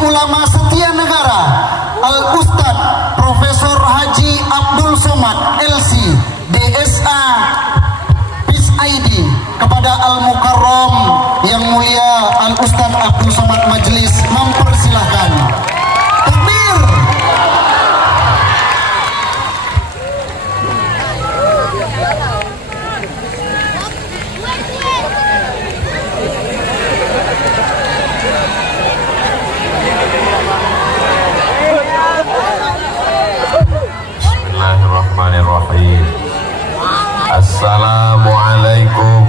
Ulama Setia Negara Al-Ustadz Profesor Haji Abdul Somad LC DSA PIS-ID kepada Al-Mukarram yang mulia Al-Ustadz Abdul Somad Majelis mempersilahkan. Takbir. Bismillahirrahmanirrahim. Assalamualaikum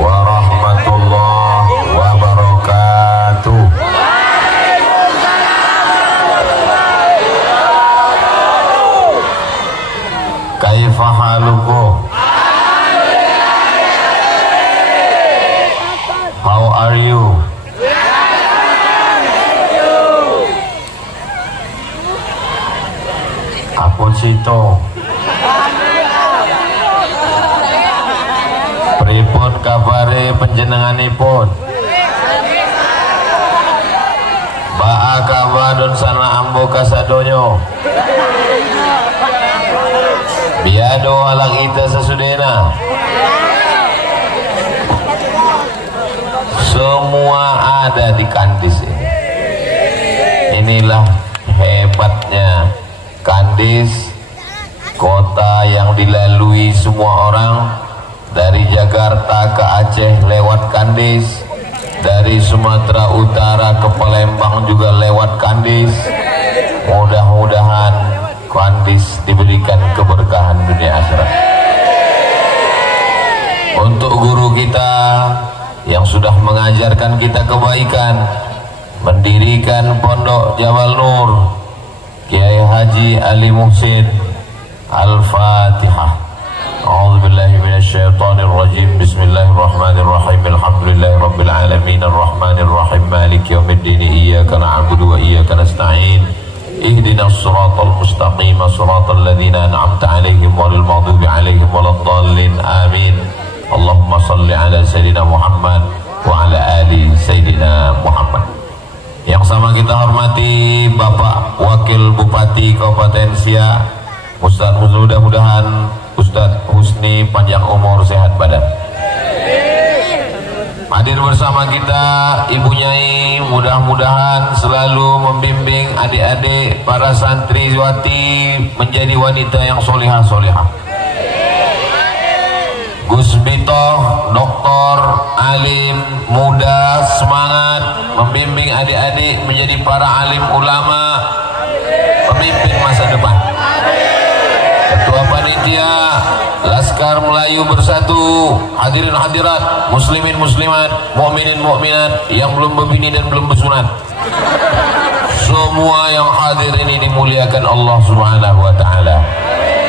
warahmatullahi wabarakatuh. Kaifa halukum? How are you? Apa cito? Pripun kabare panjenenganipun? Ba'a kawadon sana ambo kasadonyo. Biado alang ita sesudena. Semua ada di Kandis ini. Inilah hebatnya Kandis, kota yang dilalui semua orang. Dari Jakarta ke Aceh lewat Kandis, dari Sumatera Utara ke Palembang juga lewat Kandis. Mudah-mudahan Kandis diberikan keberkahan dunia akhirat. Untuk guru kita yang sudah mengajarkan kita kebaikan, mendirikan Pondok Jabal Nur, Kiai Haji Ali Muhsin. Al-Fatihah. A'udzu billahi minasyaitonir rajim. Bismillahirrahmanirrahim. Alhamdulillahi rabbil alamin arrahmanir rahim maliki yaumiddin iyyaka na'budu wa iyyaka nasta'in ihdinas siratal mustaqim siratal ladzina an'amta 'alaihim ghairil maghdubi 'alaihim waladdallin amin. Allahumma shalli ala sayyidina Muhammad wa ala ali sayyidina Muhammad. Yang sama kita hormati Bapak Wakil Bupati Kabupaten Siak, Ustadz, mudah-mudahan Ustadz Husni panjang umur sehat badan. Hadir bersama kita Ibu Nyai, mudah-mudahan selalu membimbing adik-adik para santriwati menjadi wanita yang solihah-solihah. Gus Bito, doktor, alim, muda, semangat membimbing adik-adik menjadi para alim ulama, pemimpin masa depan. Ketua Panitia Laskar Melayu Bersatu, hadirin hadirat, muslimin muslimat, mukminin mukminat yang belum berbini dan belum bersunat. Semua yang hadir ini dimuliakan Allah Subhanahu wa taala.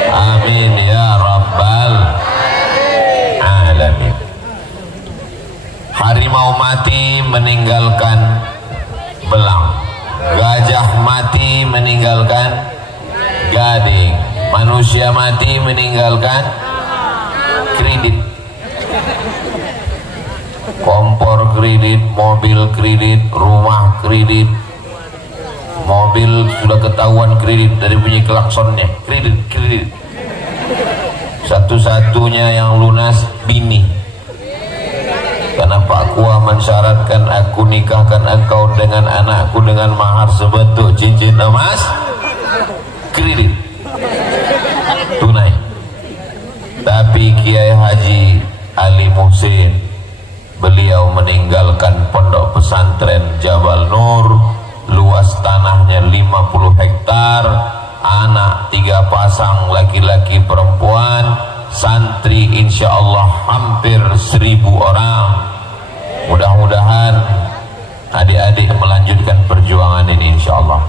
Amin ya rabbal alamin. Harimau mati meninggalkan belang, gajah mati meninggalkan gading, manusia mati meninggalkan kredit, kompor kredit, mobil kredit, rumah kredit. Mobil sudah ketahuan kredit dari bunyi klaksonnya, kredit. Satu-satunya yang lunas bini, karena Pak Kua mensyaratkan aku nikahkan engkau dengan anakku dengan mahar sebentuk cincin emas, kredit tunai. Tapi Kiai Haji Ali Muhsin, beliau meninggalkan pondok pesantren Jabal Nur, luas tanahnya 50 hektar, anak 3 pasang laki-laki perempuan, santri insya Allah hampir 1000 orang. Mudah-mudahan adik-adik melanjutkan perjuangan ini insya Allah.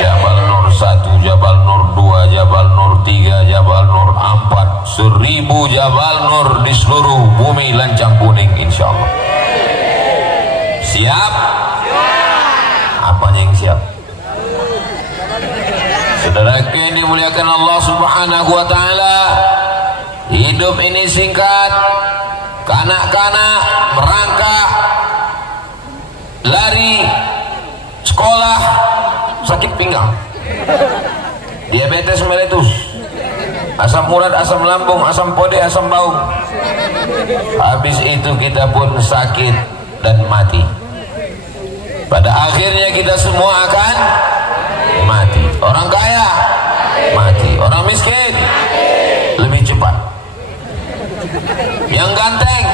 Jabal Nur 1, Jabal Nur 2, Jabal Nur 3, Jabal Nur 4, 1000 Jabal Nur di seluruh bumi lancang kuning insya Allah. Siap? Apanya yang siap? Saudara yang dimuliakan Allah Subhanahu wa taala, hidup ini singkat. Kanak-kanak merangkak lari sekolah sakit pinggang, diabetes meletus, asam urat, asam lambung, asam pode, asam bau. Habis itu kita pun sakit dan mati. Pada akhirnya kita semua akan mati. Orang kaya mati, orang miskin lebih cepat. Yang ganteng,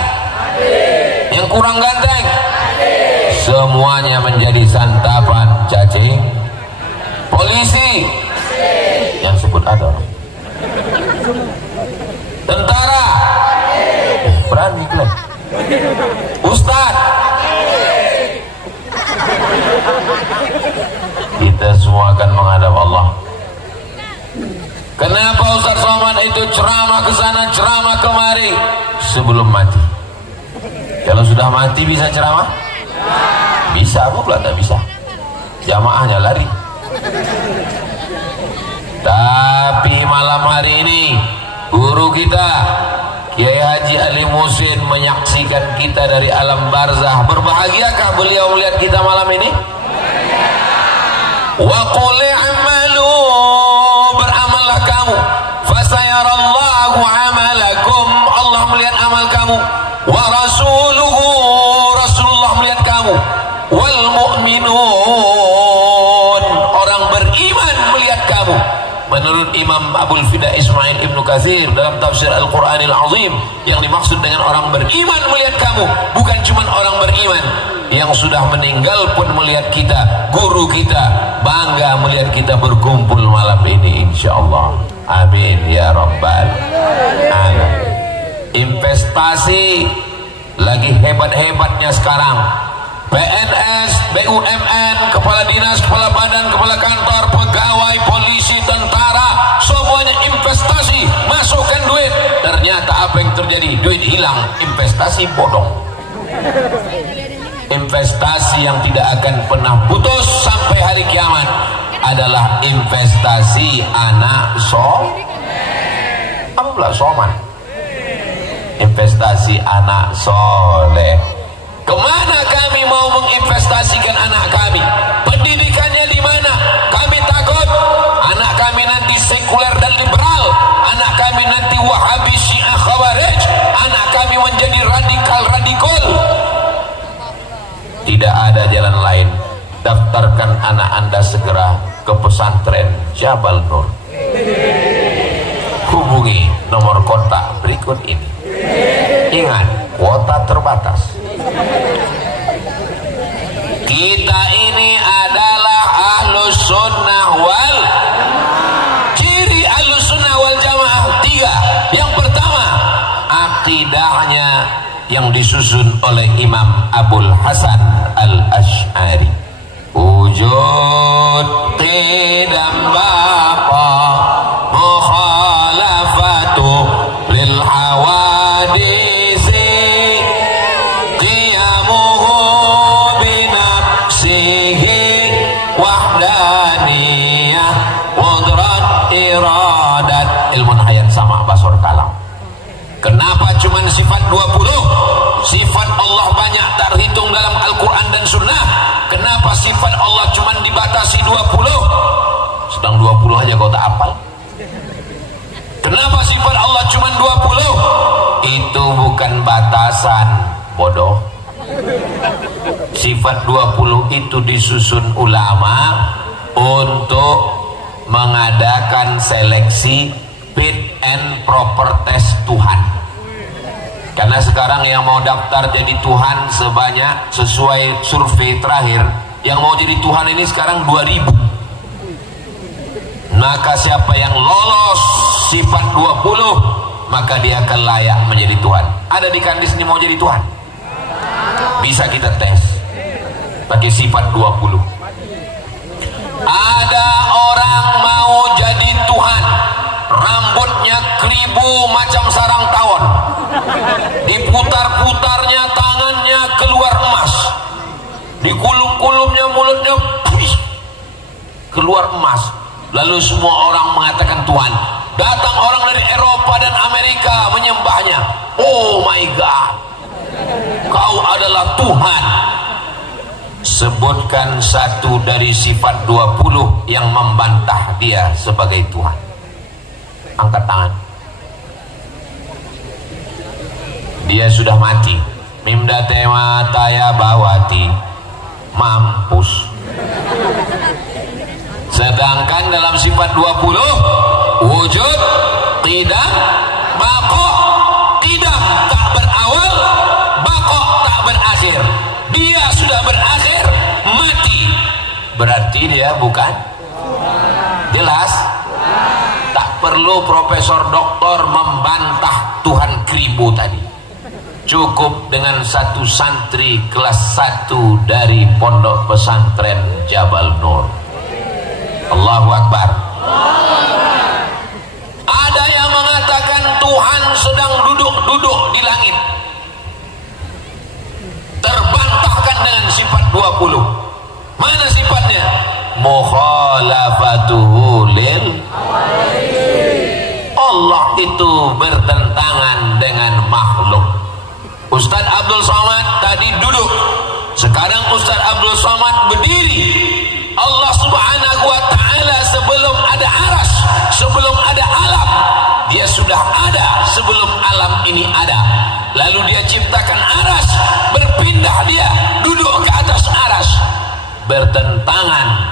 yang kurang ganteng, semuanya menjadi santapan cacing. Polisi yang sebut ada orang. Tentara berani klaim. Ustaz, kita semua akan menghadap Allah. Kenapa Ustaz Somad itu ceramah ke sana, ceramah kemari sebelum mati? Kalau sudah mati bisa ceramah? Bisa, apa pula tak bisa? Jamaahnya lari. Tapi malam hari ini guru kita Kiai Haji Ali Musin menyaksikan kita dari alam barzah. Berbahagiakah beliau melihat kita malam ini? Wa qul i'malu, beramallah kamu, fasayarallahu amalakum, Allah melihat amal kamu, wa rasuluhu, Rasulullah melihat kamu, wal mu'minun, orang beriman melihat kamu. Menurut Imam Abul Fida Ismail Ibnu Katsir dalam tafsir Al-Quranil Azim, yang dimaksud dengan orang beriman melihat kamu bukan cuma orang beriman, yang sudah meninggal pun melihat kita. Guru kita bangga melihat kita berkumpul malam ini, insyaallah. Amin ya rabbal alamin. Investasi lagi hebat-hebatnya sekarang. PNS, BUMN, kepala dinas, kepala badan, kepala kantor, pegawai, polisi, tentara, semuanya investasi, masukkan duit. Ternyata apa yang terjadi? Duit hilang, investasi bodong. Investasi yang tidak akan pernah putus sampai hari kiamat adalah investasi anak apa pula soman? Investasi anak soleh. Kemana kami mau menginvestasikan anak kami? Pendidikannya di mana? Kami takut anak kami nanti sekuler dan liberal, anak kami nanti Wahabi, Syiah, Khawarij, anak kami menjadi radikal. Tidak ada jalan lain. Daftarkan anak Anda segera ke pesantren Jabal Nur. Hubungi nomor kontak berikut ini. Ingat, kuota terbatas. Kita ini adalah Ahlus Sunnah wal ciri Ahlus Sunnah wal Jamaah 3. Yang pertama, akidahnya yang disusun oleh Imam Abul Hasan Al-Asy'ari. Wujud qidam baqa mukhalafatu lil hawadisi qiyamuhu binafsihi wahdaniyah qudrat iradat. Ilmu hayat sama basur kalam. Kenapa cuma sifat 20? Sifat Allah banyak terhitung dalam Al-Quran dan Sunnah. Kenapa sifat Allah cuma dibatasi 20? Sedang 20 aja kau tak hafal. Kenapa sifat Allah cuma 20? Itu bukan batasan, bodoh. Sifat 20 itu disusun ulama untuk mengadakan seleksi fit and proper test Tuhan. Karena sekarang yang mau daftar jadi Tuhan sebanyak, sesuai survei terakhir, yang mau jadi Tuhan ini sekarang 2000. Maka siapa yang lolos sifat 20, maka dia akan layak menjadi Tuhan. Ada di kandis ini mau jadi Tuhan? Bisa kita tes pakai sifat 20. Ada orang mau jadi Tuhan, rambutnya keribu macam sarang tawon, diputar-putarnya tangannya keluar emas, dikulum-kulumnya mulutnya keluar emas. Lalu semua orang mengatakan Tuhan. Datang orang dari Eropa dan Amerika menyembahnya. Oh my God, kau adalah Tuhan. sebutkan satu dari sifat 20 yang membantah dia sebagai Tuhan. Angkat tangan. Dia sudah mati. Mimda tema taya bawati, mampus. Sedangkan dalam sifat 20, wujud, qidam, baqa, qidam tak berawal, baqa tak berakhir. Dia sudah berakhir, mati. Berarti dia bukan? Jelas? Tak perlu profesor doktor membantah Tuhan Kribo tadi. Cukup dengan satu santri kelas 1 dari pondok pesantren Jabal Nur. Allahu Akbar. Ada yang mengatakan Tuhan sedang duduk-duduk di langit. Terbantahkan dengan sifat 20. Mana sifatnya? Mukhalafatuhu lil Allah itu bertentangan dengan makhluk. Ustaz Abdul Somad tadi duduk, sekarang Ustaz Abdul Somad berdiri. Allah Subhanahu wa ta'ala sebelum ada aras, sebelum ada alam, dia sudah ada sebelum alam ini ada. Lalu dia ciptakan aras, berpindah dia duduk ke atas aras, bertentangan,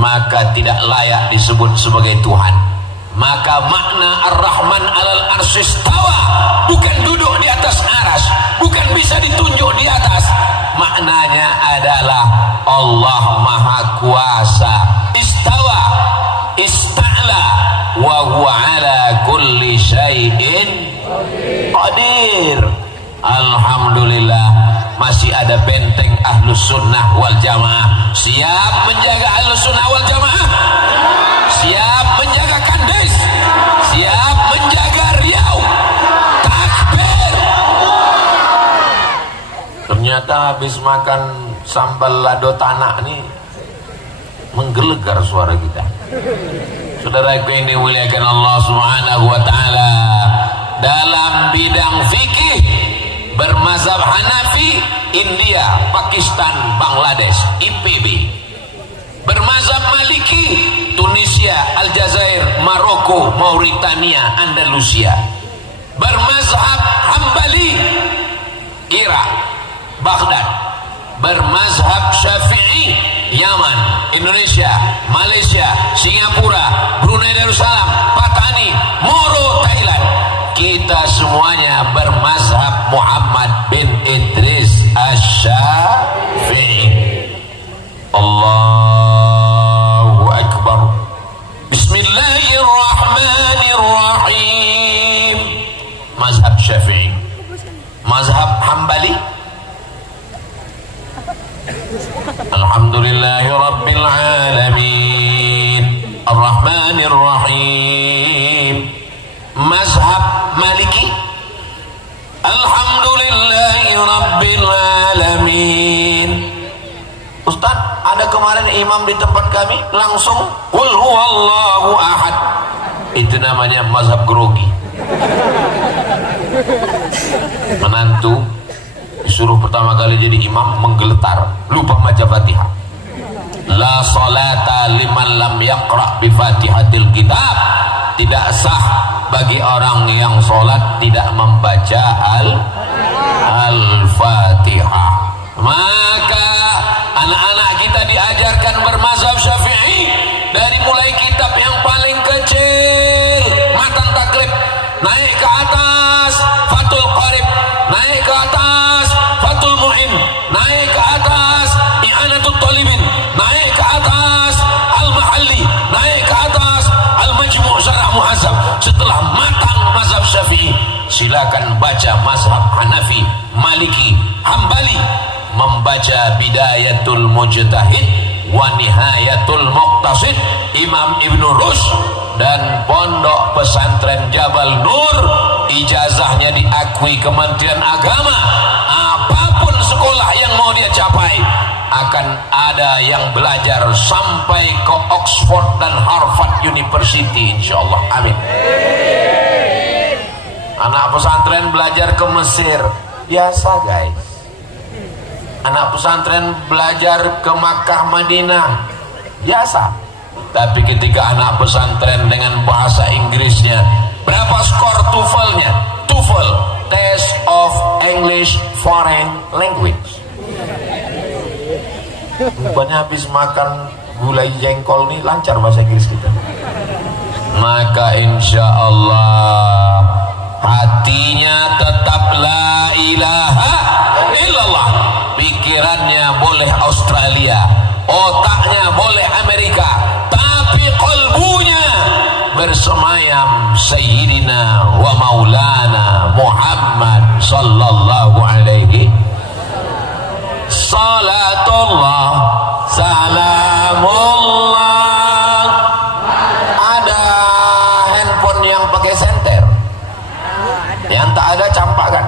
maka tidak layak disebut sebagai Tuhan. Maka makna Ar-Rahman alal arsyistawa bukan duduk di atas aras, bukan bisa ditunjuk di atas. Maknanya adalah Allah Maha Kuasa. Istawa, ista'la, wa huwa ala kulli syai'in qadir. Alhamdulillah, masih ada benteng Ahlus Sunnah wal Jamaah. Siap menjaga Ahlus Sunnah wal Jamaah? Siap menjaga Kandes? Siap menjaga Riau? Takbir. Ternyata habis makan sambal lado tanah nih menggelegar suara kita. Saudaraku ini muliakan Allah Subhanahu wa ta'ala. Dalam bidang fikih bermazhab Hanafi, India, Pakistan, Bangladesh, IPB. Bermazhab Maliki, Tunisia, Aljazair, Maroko, Mauritania, Andalusia. Bermazhab Hambali, Irak, Baghdad. Bermazhab Syafi'i, Yaman, Indonesia, Malaysia, Singapura, Brunei Darussalam, Patani, Moro, Thailand. Kita semuanya bermazhab Muhammad bin Idris Asy-Syafi'i. Allahu Akbar. Bismillahirrahmanirrahim. Mazhab Syafi'i. Mazhab Hambali, Alhamdulillahi Rabbil Alamin, Ar-Rahmanir Rahim. Mazhab Maliki, Alhamdulillahi Rabbil Alamin. Ustaz, ada kemarin imam di tempat kami langsung Qul huwallahu ahad. Itu namanya mazhab grogi. Menantu disuruh pertama kali jadi imam menggeletar, lupa baca Fatihah. La salata liman lam yaqra bi Fatihatil kitab. Tidak sah bagi orang yang sholat tidak membaca Al-Fatihah. Maka anak-anak kita diajarkan bermazhab Syafi'i dari mulai kitab yang paling kecil, Matan Takrib, naik ke atas Fathul Qarib, naik ke atas Fathul Mu'in, naik ke atas I'anatul Talibin, naik ke atas Al-Mahalli, naik ke atas Al-Majmu' Syarah Muhazzab. Setelah matang mazhab Syafi'i, silakan baca mazhab Hanafi, Maliki, Hambali, membaca Bidayatul Mujtahid wa Nihayatul Muqtasid Imam Ibnu Rushd dan Pondok Pesantren Jabal Nur. Ijazahnya diakui Kementerian Agama. Apapun sekolah yang mau dia capai, akan ada yang belajar sampai ke Oxford dan Harvard University, insyaallah. Amin. Anak pesantren belajar ke Mesir, biasa guys. Anak pesantren belajar ke Makkah Madinah biasa, tapi ketika anak pesantren dengan bahasa Inggrisnya, berapa skor TOEFL-nya? TOEFL, Test of English Foreign Language. Rupanya habis makan gulai jengkol nih lancar bahasa Inggris kita. Maka insya Allah hatinya tetap la ilaha illallah, pikirannya boleh Australia, otaknya boleh Amerika, tapi qalbunya bersemayam Sayyidina wa Maulana Muhammad sallallahu alaihi salatullah salamullah. Ada handphone yang pakai senter, yang tak ada campakan.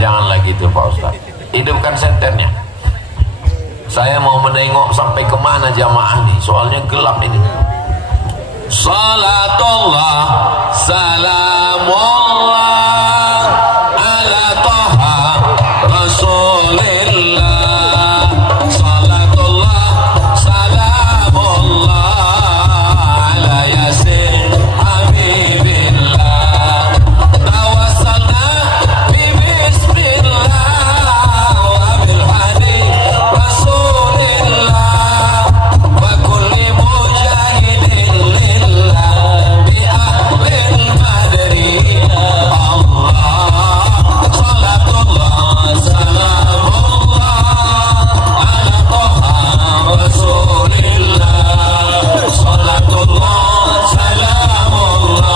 Janganlah gitu Pak Ustaz, hidupkan senternya. Saya mau menengok sampai kemana jamaah nih, soalnya gelap ini. Salatullah salamullah ala Taha Rasulillah. Salatullah salamullah ala Yasin Habibillah. Tawassalna bi bismillah wa bil hadith Rasulillah wa kulli mujahidin lillah bi ahlil badri. Allah salatullah salamullah ala Taha Rasulillah. Salatullah salamullah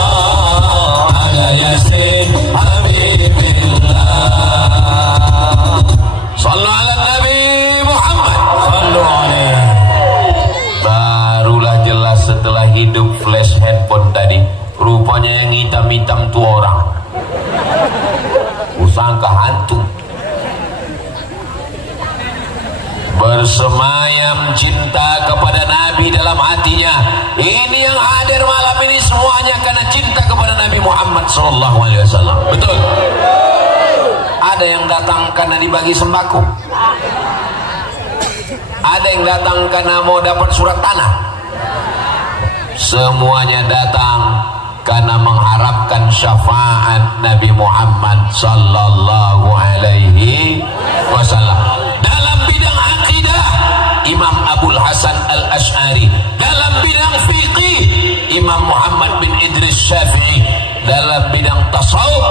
ala Yasin Habibillah. Sallu ala Nabi Muhammad. Sallu alaihi. Barulah jelas setelah hidup flash handphone tadi, rupanya yang hitam-hitam tu orang. Usangka hantu. Bersemayam cinta kepada Nabi dalam hatinya. Ini yang hadir malam ini semuanya karena cinta kepada Nabi Muhammad sallallahu alaihi wasallam. Betul? Ada yang datang karena dibagi sembako. Ada yang datang karena mau dapat surat tanah. Semuanya datang karena mengharapkan syafaat Nabi Muhammad sallallahu alaihi wasallam. Dalam bidang akidah, Imam Abul Hasan Al-Ash'ari. Dalam bidang fiqih, Imam Muhammad bin Idris Syafi'i. Dalam bidang tasawuf,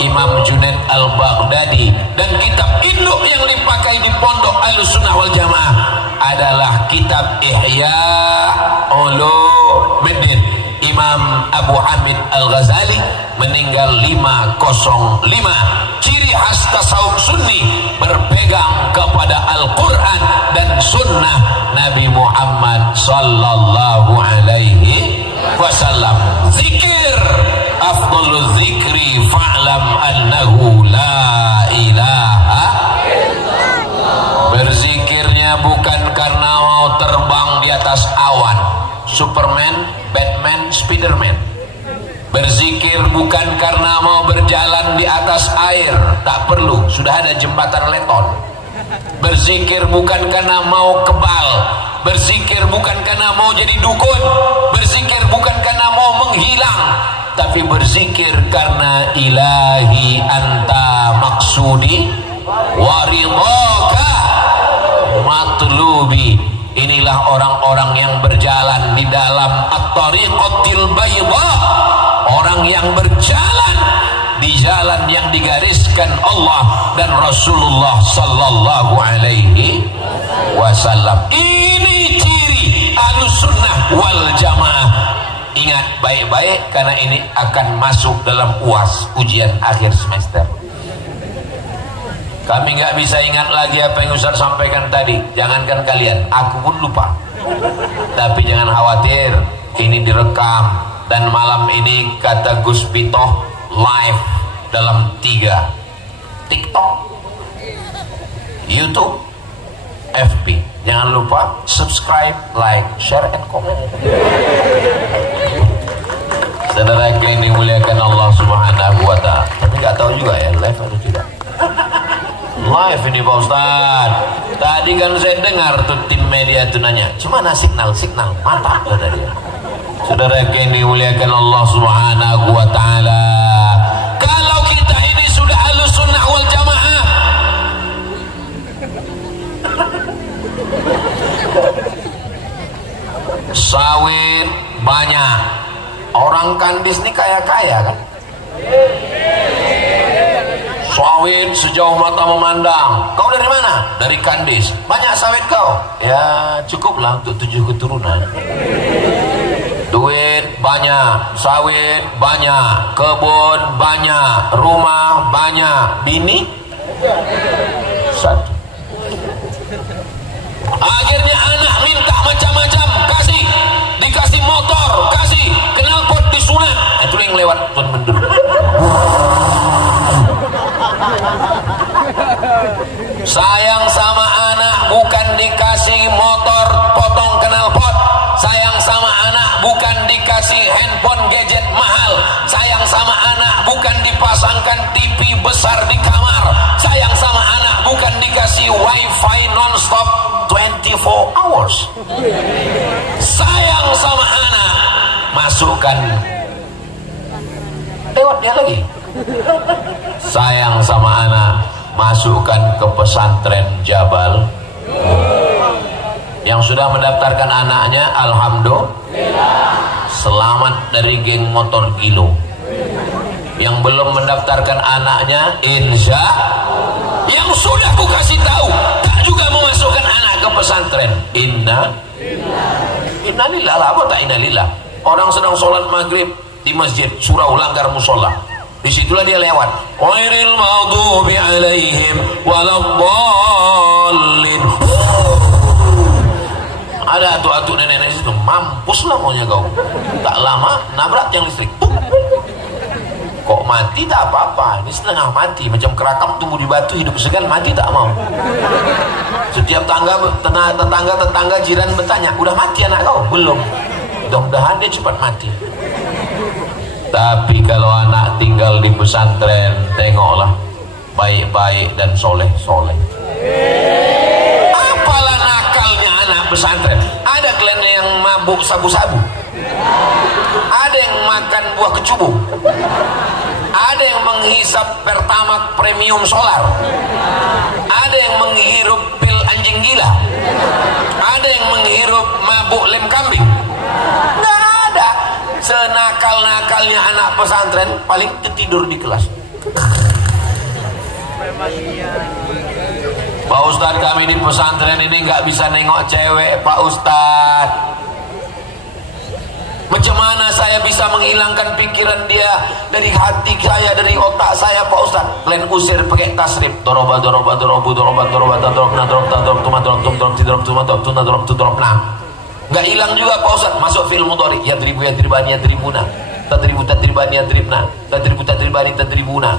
Imam Junaid Al-Baghdadi. Dan kitab induk yang dipakai di pondok Ahlussunnah wal Jamaah adalah kitab Ihya Ulumuddin. Imam Abu Hamid Al-Ghazali meninggal 505. Ciri khas tasawuf sunni berpegang kepada Al-Quran dan sunnah Nabi Muhammad sallallahu alaihi wasallam. Zikir afdalul zikri fa'lam annahu la ilaha illallah. Berzikirnya bukan karena mau terbang di atas awan, Superman, Batman, Spiderman. Berzikir bukan karena mau berjalan di atas air, tak perlu, sudah ada jembatan Leton. Berzikir bukan karena mau kebal. Berzikir bukan karena mau jadi dukun. Berzikir bukan karena mau menghilang, tapi berzikir karena ilahi anta maksudi waridhaka matlubi. Inilah orang-orang yang berjalan di dalam at-tariqatil bayda, orang yang berjalan di jalan yang digariskan Allah dan Rasulullah sallallahu alaihi wasallam. Ini ciri Ahlussunnah wal Jamaah. Ingat baik-baik karena ini akan masuk dalam UAS, ujian akhir semester. Kami nggak bisa ingat lagi apa yang Ustaz sampaikan tadi. Jangankan kalian, aku pun lupa. Tapi jangan khawatir, ini direkam. Dan malam ini kata Gus Pitoh live dalam 3: TikTok, YouTube, FB. Jangan lupa subscribe, like, share, and comment. Saudara yang dimuliakan Allah Subhanahu wa Ta'ala. Tapi nggak tahu juga ya live atau tidak. Live ini Pak Ustaz. Tadi kan saya dengar tuh tim media tuh nanya, gimana signal mantap kata dia. Saudara yang dimuliakan Allah Subhanahu wa taala, kalau kita ini sudah Ahlus Sunnah wal Jamaah, sawit banyak. Orang Kandis ini kaya-kaya kan? Sawit sejauh mata memandang. Kau dari mana? Dari Kandis. Banyak sawit kau? Ya cukuplah untuk 7 keturunan. Duit banyak, sawit banyak, kebun banyak, rumah banyak, bini satu. Akhirnya anak minta macam-macam, kasih, dikasih motor, kasih, knalpot disunat. Itu yang lewat tuan mendur. Sayang sama anak bukan dikasih motor potong knalpot. Sayang sama anak bukan dikasih handphone gadget mahal. Sayang sama anak bukan dipasangkan TV besar di kamar. Sayang sama anak bukan dikasih wifi non-stop 24 hours. Sayang sama anak, masukkan lewat dia lagi. Sayang sama anak, masukkan ke pesantren Jabal. Yang sudah mendaftarkan anaknya, alhamdulillah, selamat dari geng motor Gilo. Yang belum mendaftarkan anaknya, insya. Yang sudah ku kasih tahu, tak juga memasukkan anak ke pesantren. Innalillah, apa tak innalillah? Orang sedang sholat maghrib di masjid, surau langgar musola. Disitulah dia lewat. Ghairil maghdubi alaihim waladdallin. Ada atu-atu nenek-nenek situ, mampus lah maunya kau. Tak lama nabrak yang listrik. Kok mati tak apa-apa, ini setengah mati, macam kerakam tumbuh di batu, hidup segan, mati tak mau. Setiap tetangga jiran bertanya, udah mati anak kau? Belum. Mudah-mudahan dia cepat mati. Tapi kalau anak tinggal di pesantren, tengoklah, baik-baik dan soleh-soleh. Apalah nakalnya anak pesantren. Ada kalian yang mabuk sabu-sabu, ada yang makan buah kecubung, ada yang menghisap pertamax premium solar, ada yang menghirup pil anjing gila, ada yang menghirup mabuk lem kambing. Nggak ada. Senakal-nakalnya anak pesantren paling ketidur di kelas. Pak Ustadz, kami di pesantren ini nggak bisa nengok cewek Pak Ustadz. Macam mana saya bisa menghilangkan pikiran dia dari hati saya, dari otak saya Pak Ustadz? Kalian usir pakai tasrif. Doroba. Nggak hilang juga Pak Ustadz. Masuk film mudhari, yadribani yadribuna, tadribani yadribna, tadribani tadribuna,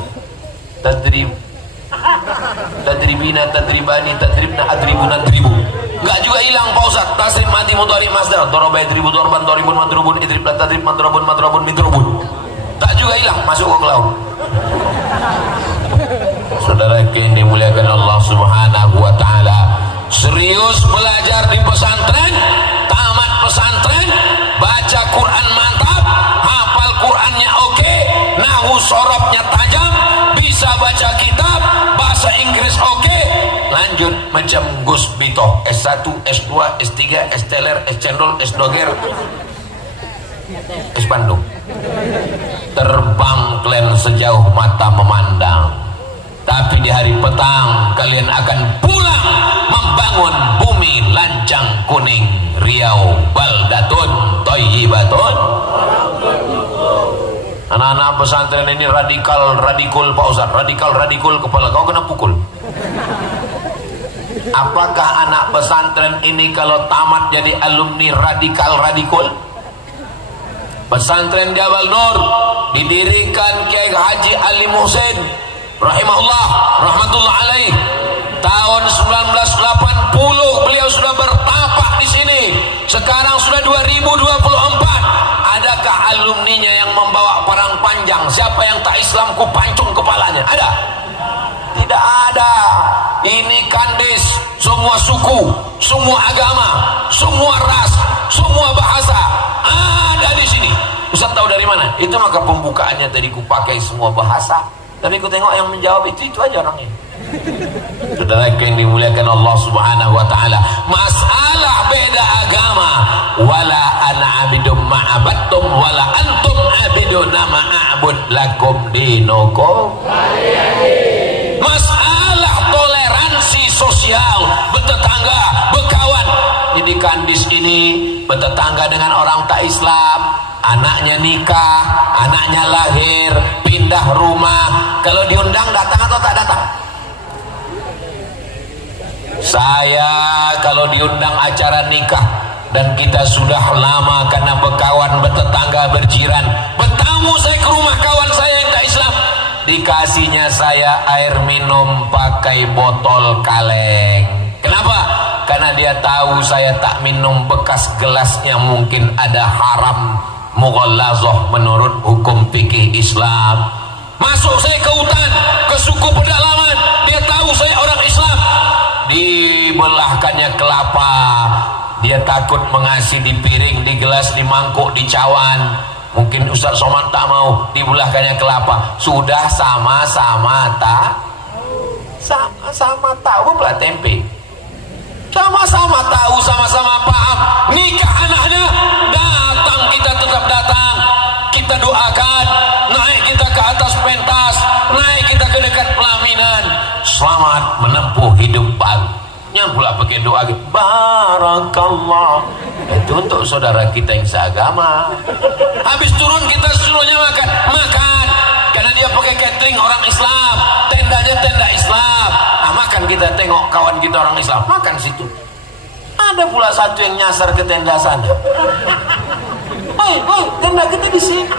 tadribina tadribani tadribna adribuna adribu. Nggak juga hilang Pak Ustadz. Tasrif mati mudhari masdar, doroba yadribu dorban doribun madrubun idrib tadrib madrobun madrobun midrubun. Tak juga hilang, masuk ke laut. Saudara yang dimuliakan Allah Subhanahu wa taala, serius belajar di pesantren, tamat pesantren, baca Quran mantap, hafal Qurannya oke, nahwu sorobnya tajam, bisa baca kitab, bahasa Inggris oke, lanjut macam Gus Bito, S1, S2, S3, S-teler, S-cendol, S-doger, S-bandung. Terbang kalian sejauh mata memandang, tapi di hari petang kalian akan pulang membangun bumi lancang kuning Riau, baldatun thayyibatun. Anak-anak pesantren ini radikul Pak Ustaz, radikul kepala kau kena pukul. Apakah anak pesantren ini kalau tamat jadi alumni radikul? Pesantren Jabal Nur didirikan Kiai Haji Ali Muhsin rahimahullah, rahmatullah alaih. Tahun 1980 beliau sudah bertapak di sini. Sekarang sudah 2024. Adakah alumninya yang membawa parang panjang? Siapa yang tak Islam ku pancung kepalanya? Ada? Tidak ada. ini kandis, semua suku, semua agama, semua ras, semua bahasa ada di sini. Ustaz tahu dari mana? Itu maka pembukaannya tadi ku pakai semua bahasa, tapi ku tengok yang menjawab itu aja orangnya. Saudara yang dimuliakan Allah Subhanahu wa taala, masalah beda agama, wala ana abidum ma'abattum wala antum abiduna ma'abud lakum dinukum. Masalah toleransi sosial, bertetangga, berkawan. Jadi kandis ini bertetangga dengan orang tak Islam, anaknya nikah, anaknya lahir, pindah rumah, kalau diundang datang atau tak datang? Saya kalau diundang acara nikah dan kita sudah lama karena berkawan, bertetangga, berjiran, bertamu saya ke rumah kawan saya yang tak Islam, dikasihnya saya air minum pakai botol kaleng. Kenapa? Karena dia tahu saya tak minum, bekas gelasnya mungkin ada haram mughallazah menurut hukum fikih Islam. Masuk saya ke hutan, ke suku pedalaman, dia tahu saya orang Islam, dibelahkannya kelapa, dia takut mengasih di piring, di gelas, di mangkuk, di cawan. Mungkin Ustaz Somad tak mau, dibelahkannya kelapa. Sudah sama-sama tahu belah tempe, sama-sama tahu, sama-sama paham. Nikah anaknya, datang, kita tetap datang, kita doakan, naik kita ke atas pentas, naik kita ke dekat pelaminan. Selamat menempuh hidup baru. Yang pula pakai doa barakallah, itu untuk saudara kita yang seagama. Habis turun kita suruhnya makan, karena dia pakai catering orang Islam, tendanya tenda Islam. Makan, kita tengok kawan kita orang Islam makan situ. Ada pula satu yang nyasar ke tenda sana. Hei, tenda kita di sini.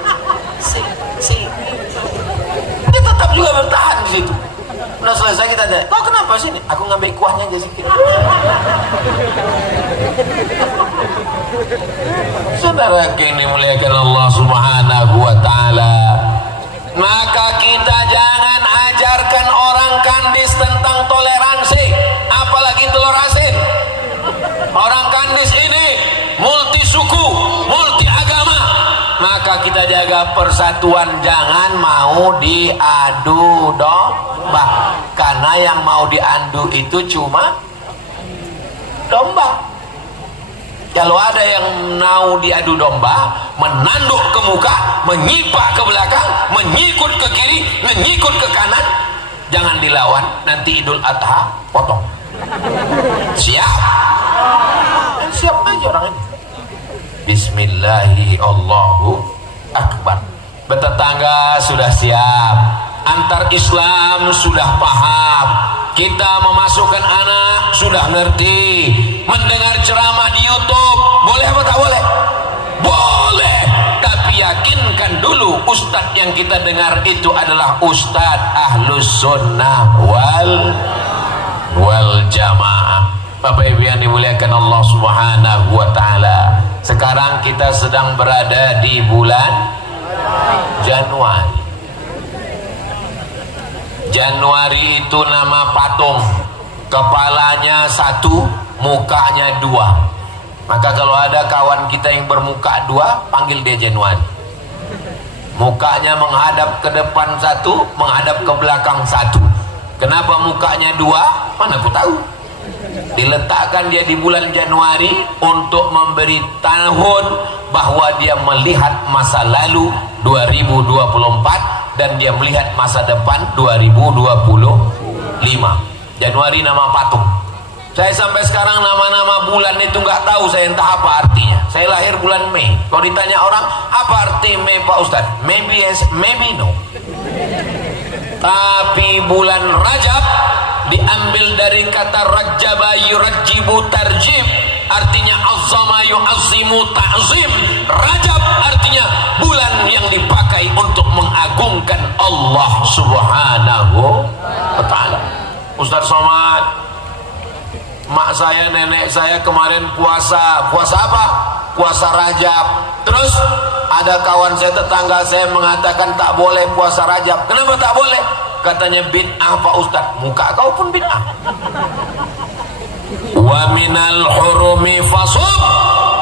Dia tetap juga bertahan di situ. Udah selesai kita tanya, kau kenapa sini? Aku ngambil kuahnya aja sedikit. Saudara yang dimuliakan Allah Subhanahu wa taala, maka kita jangan ajarkan orang kandis tentang toleransi, apalagi telur asin. Orang kandis ini multi suku, multi agama, maka kita jaga persatuan, jangan mau diadu domba, karena yang mau diadu itu cuma domba. Kalau ada yang mau diadu domba, menanduk ke muka, menyipak ke belakang, menyikut ke kiri, menyikut ke kanan, jangan dilawan. Nanti Idul Adha potong. Siap? Siap aja orang ini. Bismillahi Allahu Akbar. Bertetangga sudah siap, antar Islam sudah paham, kita memasukkan anak sudah ngerti, mendengar ceramah di YouTube boleh apa tak boleh? Boleh, tapi yakinkan dulu ustadz yang kita dengar itu adalah ustadz ahlus sunnah wal jamaah. Bapak Ibu yang dimuliakan Allah Subhanahu wa taala, sekarang kita sedang berada di bulan Januari. Januari itu nama patung, kepalanya satu, mukanya dua. Maka kalau ada kawan kita yang bermuka dua, panggil dia Januari. Mukanya menghadap ke depan satu, menghadap ke belakang satu. Kenapa mukanya dua? Mana aku tahu. Diletakkan dia di bulan Januari untuk memberitahu bahwa dia melihat masa lalu 2024 dan dia melihat masa depan 2025. Januari nama patung. Saya sampai sekarang nama-nama bulan itu nggak tahu, saya entah apa artinya. Saya lahir bulan Mei. Kalau ditanya orang apa arti Mei Pak Ustaz, maybe yes, maybe no. Tapi bulan Rajab diambil dari kata rajaba yurajjibu tarjib, artinya azzama yu'azzimu ta'zim. Rajab artinya bulan yang dipakai untuk mengagungkan Allah Subhanahu wa ta'ala. Ustaz Somad, mak saya, nenek saya kemarin puasa apa? Puasa Rajab. Terus ada kawan saya, tetangga saya mengatakan tak boleh puasa Rajab. Kenapa tak boleh? katanya bid'ah Pak Ustaz, muka kau pun bid'ah. Wa minal hurumi fasub,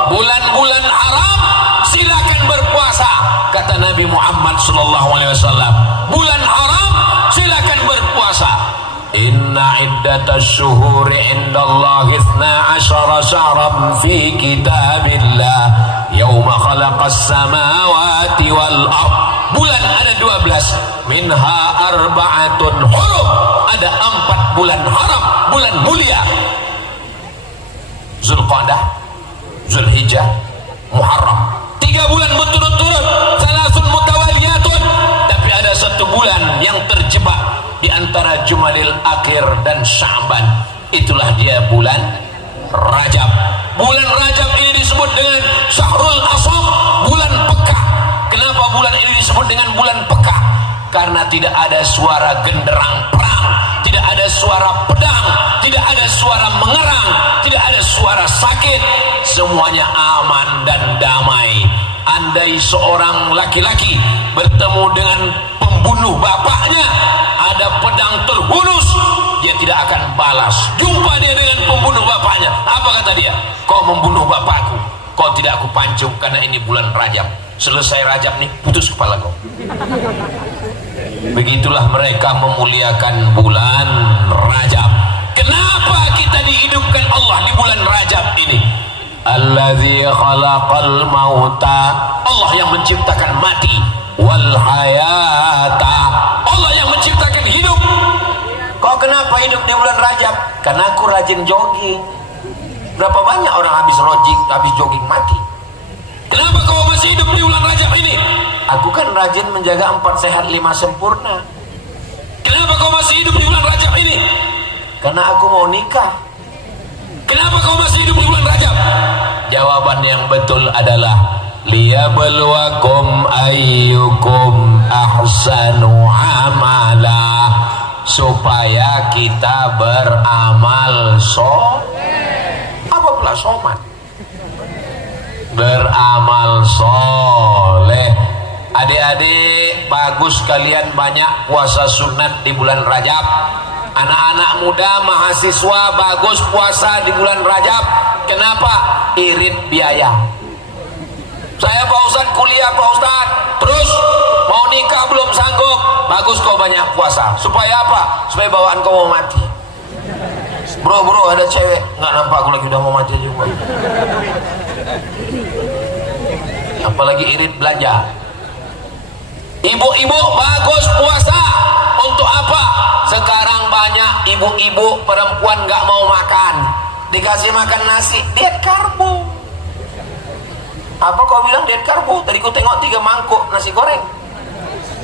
bulan-bulan haram silakan berpuasa, kata Nabi Muhammad sallallahu alaihi wasallam. Bulan haram silakan berpuasa. Inna iddatash syuhuri indallahi 12 syahran fi kitabillah yauma khalaqas samawati wal ard. Bulan ada 12, minha arba'atun hurum, ada 4 bulan haram, bulan mulia. Zulqa'dah, Zulhijjah, Muharram. 3 bulan berturut-turut, salasun mutawaliyatun. Tapi ada 1 bulan yang terjebak di antara Jumadil Akhir dan Sya'ban. Itulah dia bulan Rajab. Bulan Rajab ini disebut dengan Syahrul Asam, bulan peka. Kenapa bulan ini disebut dengan bulan peka? Karena tidak ada suara genderang perang, tidak ada suara pedang, tidak ada suara mengerang, tidak ada suara sakit. Semuanya aman dan damai. Andai seorang laki-laki bertemu dengan pembunuh bapaknya, ada pedang terhunus, dia tidak akan balas. Jumpa dia dengan pembunuh bapaknya, apa kata dia? Kau membunuh bapakku, kau tidak aku pancung karena ini bulan Rajab. Selesai Rajab nih, putus kepala kau. Begitulah mereka memuliakan bulan Rajab. Kenapa kita dihidupkan Allah di bulan Rajab ini? Allazi khalaqal mauta, Allah yang menciptakan mati, wal hayata, Allah yang menciptakan hidup. Kau kenapa hidup di bulan Rajab? Karena aku rajin jogging. Berapa banyak orang habis jogging mati. Kenapa kau masih hidup di bulan Rajab ini? Aku kan rajin menjaga 4 sehat 5 sempurna. Kenapa kau masih hidup di bulan Rajab ini? Karena aku mau nikah. Kenapa kau masih hidup di bulan Rajab? Jawaban yang betul adalah liyabluwakum ayyukum ahsanu amala, supaya kita beramal apa pula somat? Beramal soleh. Adik-adik, bagus kalian banyak puasa sunat di bulan Rajab. Anak-anak muda, mahasiswa, bagus puasa di bulan Rajab. Kenapa? Irit biaya. Saya Pak Ustadz kuliah Pak Ustadz, terus mau nikah belum sanggup. Bagus kau banyak puasa. Supaya apa? Supaya bawaan kau mau mati. Bro ada cewek, nggak nampak aku lagi udah mau mati juga. Apalagi irit belanja. Ibu-ibu bagus puasa. Untuk apa? Sekarang banyak ibu-ibu perempuan nggak mau makan, dikasih makan nasi, diet karbo. Apa kau bilang diet karbo? Tadi ku tengok 3 mangkuk nasi goreng.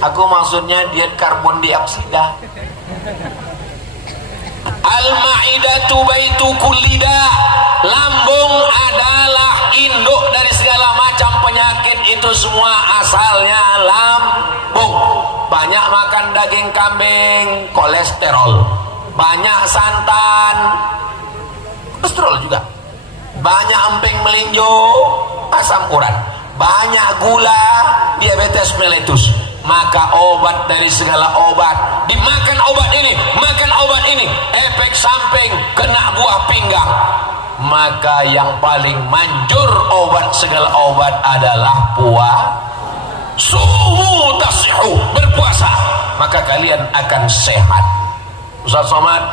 Aku maksudnya diet karbon dioksida. Al-ma'idatu baitu kullida, lambung adalah induk dari segala macam penyakit. Itu semua asalnya lambung. Banyak makan daging kambing, kolesterol. Banyak santan, kolesterol juga. Banyak emping melinjo, asam urat. Banyak gula, diabetes mellitus. Maka obat dari segala obat, dimakan obat ini, makan obat ini, efek samping kena buah pinggang. Maka yang paling manjur obat segala obat adalah sumu tasihu, berpuasa, maka kalian akan sehat. Ustaz Somad,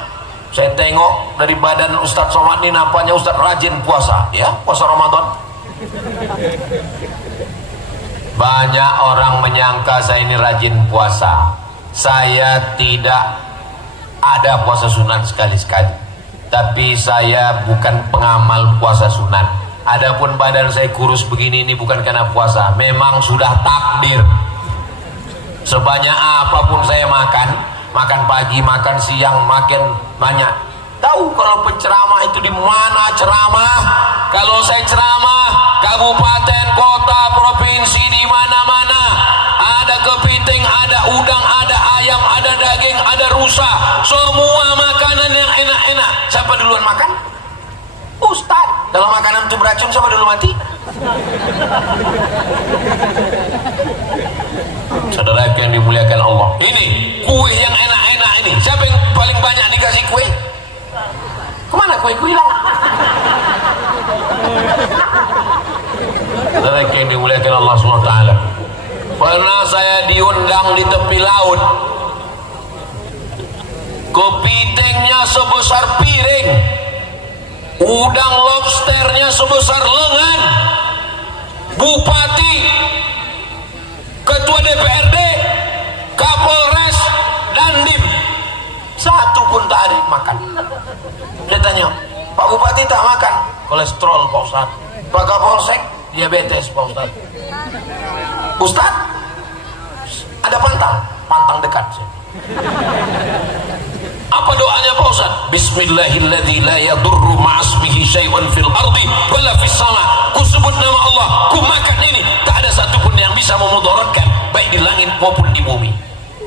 saya tengok dari badan Ustaz Somad ini nampaknya Ustaz rajin puasa, ya, puasa Ramadan. Banyak orang menyangka saya ini rajin puasa. Saya tidak ada puasa sunat sekali-sekali. Tapi saya bukan pengamal puasa sunat. Adapun badan saya kurus begini ini bukan karena puasa, memang sudah takdir. Sebanyak apapun saya makan pagi, makan siang, makan banyak. Tahu kalau penceramah itu di mana ceramah? Kalau saya ceramah, kabupaten, kota, provinsi, di mana-mana ada kepiting, ada udang, ada ayam, ada daging, ada rusa, semua makanan yang enak-enak. Siapa duluan makan? Ustaz. Kalau makanan itu beracun, siapa dulu mati? Saudara yang dimuliakan Allah, ini kue yang enak-enak ini, siapa yang paling banyak dikasih kue? Kemana kue-kue hilang? Saudara yang dimuliakan Allah SWT, pernah saya diundang di tepi laut, kepitingnya sebesar piring, udang lobsternya sebesar lengan, bupati, ketua DPRD, Kapolres, Dandim, satu pun tak ada makan. Saya tanya, Pak Bupati tak makan? Kolesterol Pak Ustaz. Pak Kapolsek, diabetes Pak Ustaz. Ustaz, ada pantang dekat. Apa doanya Pak Ustaz? Bismillahilladzi la yadurru ma'asmihi syai'un fil ardi wala fis sama. Ku sebut nama Allah, ku makan ini, tak ada satupun yang bisa memudaratkan baik di langit maupun di bumi.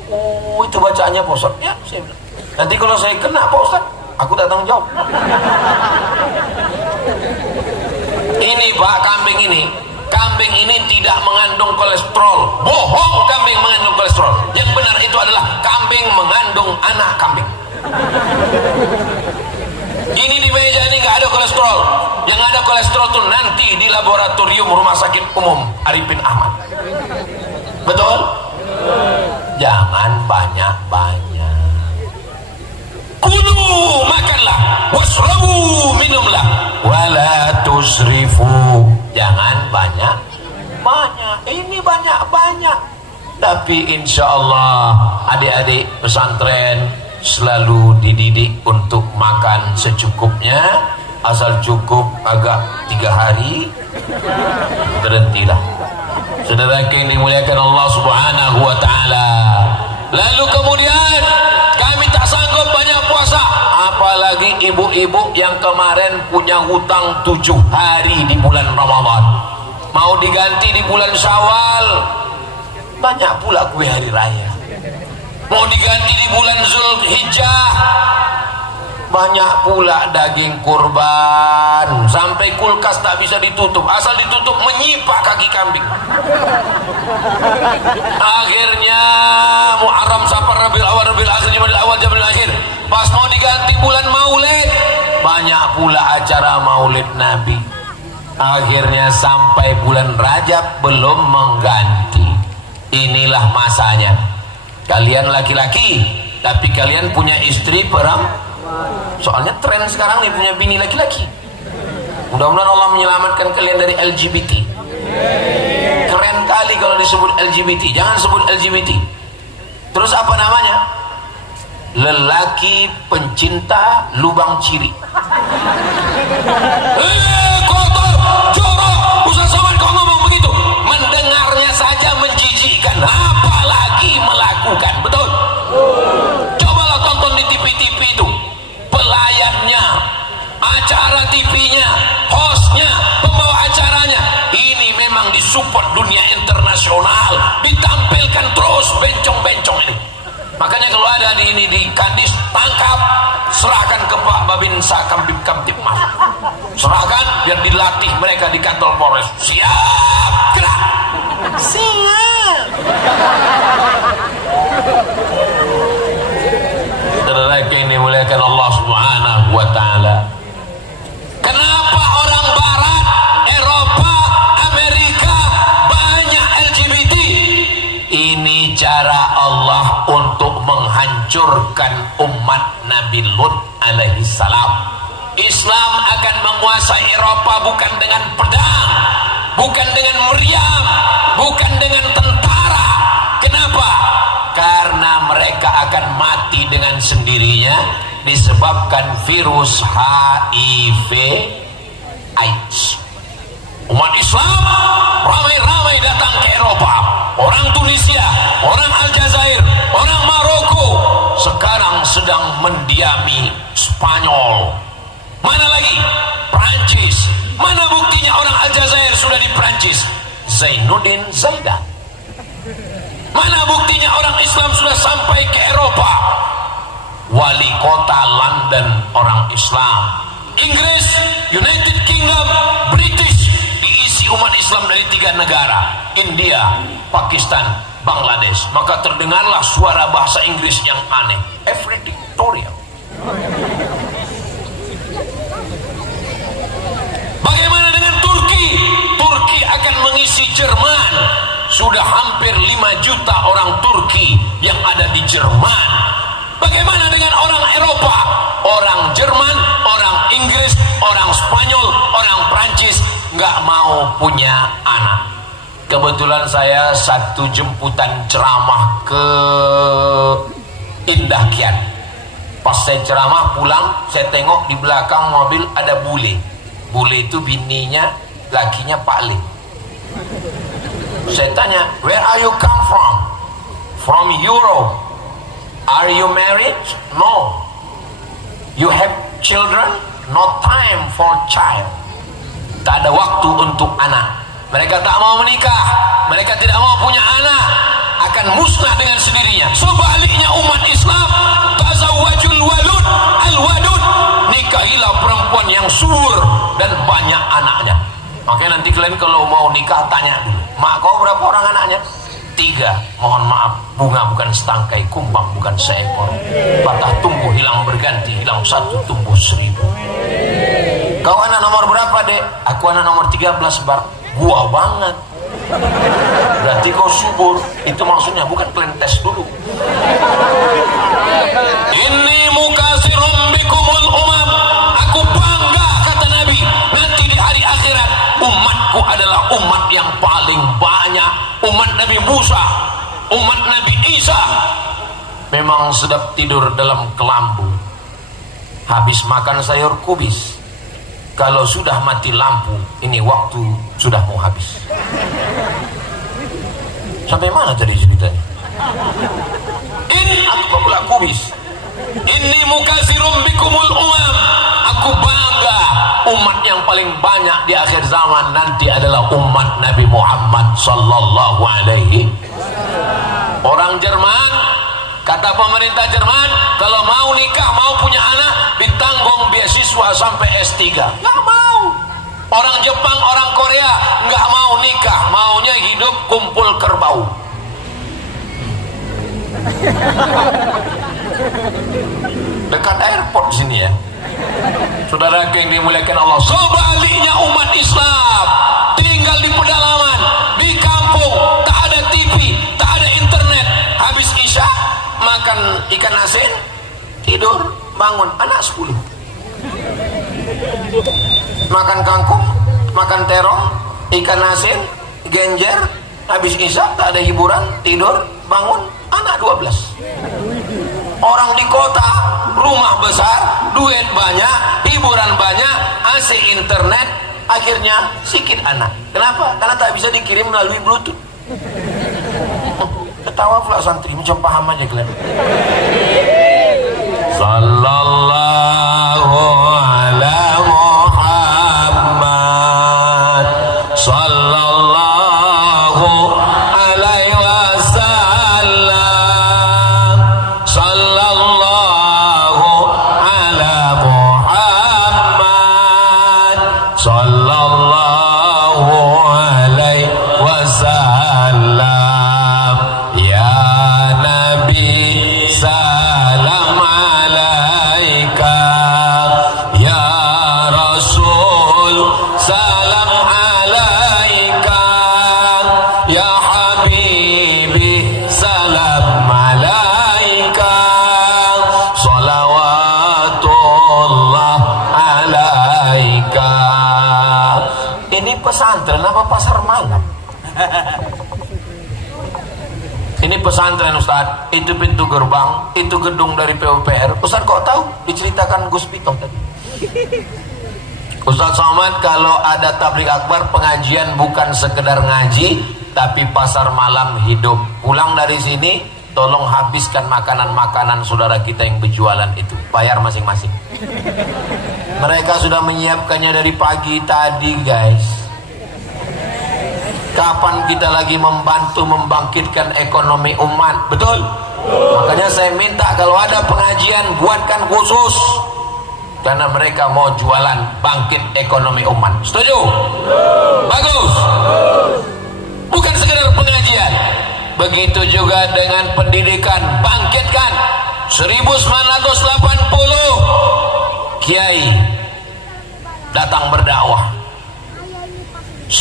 Oh, itu bacaannya Pak Ustaz. Ya, saya bilang. Nanti kalau saya kena Pak Ustaz, aku tak tanggung jawab. Ini Pak, kambing ini tidak mengandung kolesterol. Bohong, kambing mengandung kolesterol. Yang benar itu adalah kambing mengandung anak kambing. Ini di meja ini nggak ada kolesterol. Yang ada kolesterol tuh nanti di laboratorium Rumah Sakit Umum Arifin Ahmad. Betul? Jangan banyak-banyak. Kulu, makanlah, wasrabu, minumlah, wala tusrifu, jangan banyak-banyak. Ini banyak-banyak, tapi insya Allah adik-adik pesantren selalu dididik untuk makan secukupnya, asal cukup agak 3 hari berhentilah. Saudara yang dimuliakan Allah Subhanahu wa ta'ala, lalu kemudian kami tak sanggup banyak puasa, apalagi ibu-ibu yang kemarin punya hutang 7 hari di bulan Ramadan, mau diganti di bulan Syawal, banyak pula kue hari raya. Mau diganti di bulan Zulhijjah, banyak pula daging kurban, sampai kulkas tak bisa ditutup, asal ditutup menyipak kaki kambing. Akhirnya Muharram, Safar, Rabiul Awal, Rabiul Akhir, Jamadil Awal, Jamadil Akhir, pas mau diganti bulan Maulid, banyak pula acara Maulid Nabi. Akhirnya sampai bulan Rajab belum mengganti. Inilah masanya. Kalian laki-laki, tapi kalian punya istri perempuan. Soalnya tren sekarang nih punya bini laki-laki. Mudah-mudahan Allah menyelamatkan kalian dari LGBT. Keren kali kalau disebut LGBT. Jangan sebut LGBT. Terus apa namanya? Lelaki pencinta lubang ciri. Kotor, jorok, Ustaz Somad kau ngomong begitu. Mendengarnya saja menjijikkan, apalagi melakukan. Betul? Cobalah tonton di TV-TV itu, pelayannya, acara TV-nya, hostnya, pembawa acaranya, ini memang disupport dunia internasional, ditampilkan terus bencong-bencong ini. Makanya kalau ada di ini di Kadis, tangkap, serahkan ke Pak Babinsa Kamtibmas, serahkan biar dilatih mereka di kantor Polres. Siap, gerak, siap. Saudara yang dimuliakan Allah Subhanahu wa ta'ala, kenapa orang barat, Eropa, Amerika banyak LGBT? Ini cara Allah untuk menghancurkan umat Nabi Lut alaihi salam. Islam akan menguasai Eropa bukan dengan pedang, bukan dengan meriam, bukan dengan tentara. Kenapa? Karena mereka akan mati dengan sendirinya disebabkan virus HIV AIDS. Umat Islam ramai-ramai datang ke Eropa. Orang Tunisia, orang Aljazair, orang Maroko, sekarang sedang mendiami Spanyol. Mana lagi? Prancis. Mana buktinya orang Aljazair sudah di Prancis? Zainuddin Zaidan. Mana buktinya orang Islam sudah sampai ke Eropa? Wali kota London orang Islam, Inggris, United Kingdom, British, diisi umat Islam dari 3 negara, India, Pakistan, Bangladesh. Maka terdengarlah suara bahasa Inggris yang aneh, valedictorian. Bagaimana dengan Turki? Turki akan mengisi Jerman. Sudah hampir 5 juta orang Turki yang ada di Jerman. Bagaimana dengan orang Eropa? Orang Jerman, orang Inggris, orang Spanyol, orang Prancis nggak mau punya anak. Kebetulan saya satu jemputan ceramah ke Indah Kiat. Pas saya ceramah pulang, saya tengok di belakang mobil ada bule. Bule itu bininya, lakinya Pak Le. Saya tanya, where are you come from? From Europe. Are you married? No. You have children? No time for child. Tak ada waktu untuk anak. Mereka tak mau menikah. Mereka tidak mau punya anak. Akan musnah dengan sendirinya. Sebaliknya umat Islam, tazawwajul walud al-wadud. Nikahilah perempuan yang subur dan banyak anaknya. Makanya nanti kalian kalau mau nikah tanya dulu, mak kau berapa orang anaknya? 3. Mohon maaf, bunga bukan setangkai, kumbang bukan seekor. Patah tumbuh hilang berganti, hilang 1 tumbuh 1000. Kau anak nomor berapa, Dek? Aku anak nomor 13, Bar. Gua banget. Berarti kau subur. Itu maksudnya, bukan kalian tes dulu. Ini mukasirum bikumul umam. Aku bangga, kata Nabi, nanti di hari akhirat umatku adalah umat yang paling banyak. Umat Nabi Musa, umat Nabi Isa. Memang sedap tidur dalam kelambu, habis makan sayur kubis. Kalau sudah mati lampu, ini waktu sudah mau habis. Sampai mana tadi ceritanya? Ini aku pula kubis. Ini mukasirum bikumul umam. Aku bangga, umat yang paling banyak di akhir zaman nanti adalah umat Nabi Muhammad sallallahu alaihi. Orang Jerman, kata pemerintah Jerman, kalau mau nikah, mau punya anak, ditanggung beasiswa sampai S3. Nggak mau. Orang Jepang, orang Korea nggak mau nikah, maunya hidup kumpul kerbau. Dekat airport sini ya. Saudara yang dimuliakan Allah, sebaliknya umat Islam tinggal di pedalaman, di kampung, tak ada TV, tak ada internet. Habis isya makan ikan asin, tidur, bangun, anak 10. Makan kangkung, makan terong, ikan asin, genjer. Habis isya tak ada hiburan, tidur, bangun, anak 12. Orang di kota, rumah besar, duit banyak, hiburan banyak, AC internet, akhirnya sikit anak. Kenapa? Karena tak bisa dikirim melalui Bluetooth. Ketawa pula santri, macam paham aja kalian. Sallallahu ala Muhammad, sallallahu alaihi wasallam, sallallahu ala Muhammad, sallallahu alaihi wasallam. Ya Nabi salam alaika, ya Rasul salam alaika, ya Habibi salam alaika, salawatullah alaika. Ini pesantren apa pasar malam? Ini pesantren Ustaz, itu pintu gerbang, itu gedung dari PUPR. Ustaz kok tahu? Diceritakan Gus Pitong tadi. Ustaz Somad, kalau ada tabligh akbar, pengajian bukan sekedar ngaji, tapi pasar malam hidup. Pulang dari sini, tolong habiskan makanan-makanan saudara kita yang berjualan itu. Bayar masing-masing. Mereka sudah menyiapkannya dari pagi tadi, guys. Kapan kita lagi membantu membangkitkan ekonomi umat? Betul? Makanya saya minta kalau ada pengajian, buatkan khusus. karena mereka mau jualan bangkit ekonomi umat. Setuju? Bagus. Bukan sekedar pengajian, begitu juga dengan pendidikan. Bangkitkan. 1980 kiai datang berdakwah. 90,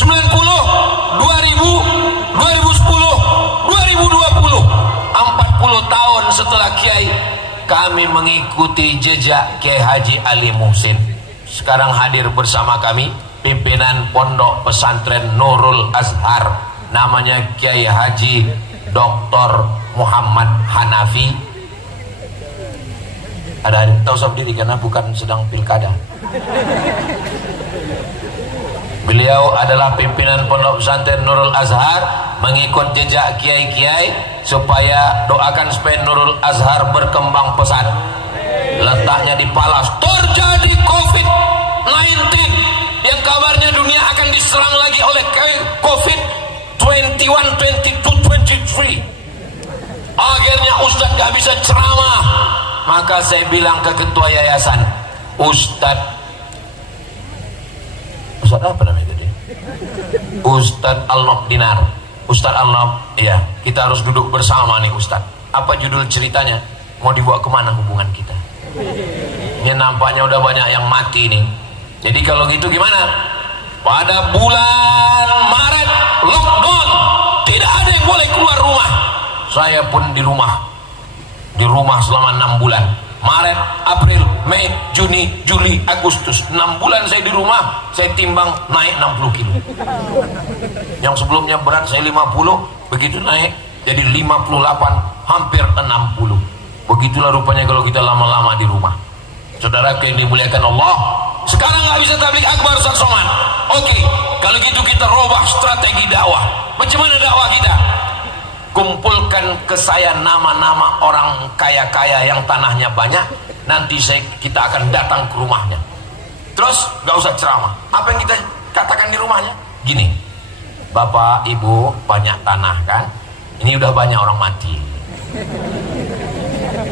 2000, 2010, 2020, 40 tahun setelah kiai, kami mengikuti jejak Kiai Haji Ali Muhsin. Sekarang hadir bersama kami pimpinan Pondok Pesantren Nurul Azhar, namanya Kiai Haji Dr. Muhammad Hanafi. Ada tahu sendiri karena bukan sedang pilkada. Beliau adalah pimpinan Pondok Pesantren Nurul Azhar, mengikut jejak kiai-kiai supaya doakan supaya Nurul Azhar berkembang pesat. Letaknya di Palas. Terjadi COVID-19 yang kabarnya dunia akan diserang lagi oleh COVID 21, 22, 23. Akhirnya Ustadz gak bisa ceramah. Maka saya bilang ke ketua yayasan, Ustadz apa namanya tadi? Ustadz Al-Nob Dinar. Ustadz Al-Nob, iya, kita harus duduk bersama nih Ustadz. Apa judul ceritanya? Mau dibawa kemana hubungan kita? Ini nampaknya udah banyak yang mati nih. Jadi kalau gitu gimana? Pada bulan Maret lockdown, tidak ada yang boleh keluar rumah. Saya pun di rumah selama 6 bulan. Maret, April, Mei, Juni, Juli, Agustus, 6 bulan saya di rumah. Saya timbang naik 60 kilo. Yang sebelumnya berat saya 50, begitu naik jadi 58, hampir 60. Begitulah rupanya kalau kita lama-lama di rumah. Saudara yang dimuliakan Allah, sekarang nggak bisa tabligh akbar Ustaz Somad. Oke, kalau gitu kita robah strategi dakwah. Macam mana dakwah kita? Kumpulkan ke saya nama-nama orang kaya-kaya yang tanahnya banyak. Nanti kita akan datang ke rumahnya. Terus gak usah ceramah. Apa yang kita katakan di rumahnya? Gini, Bapak Ibu banyak tanah kan? Ini udah banyak orang mati.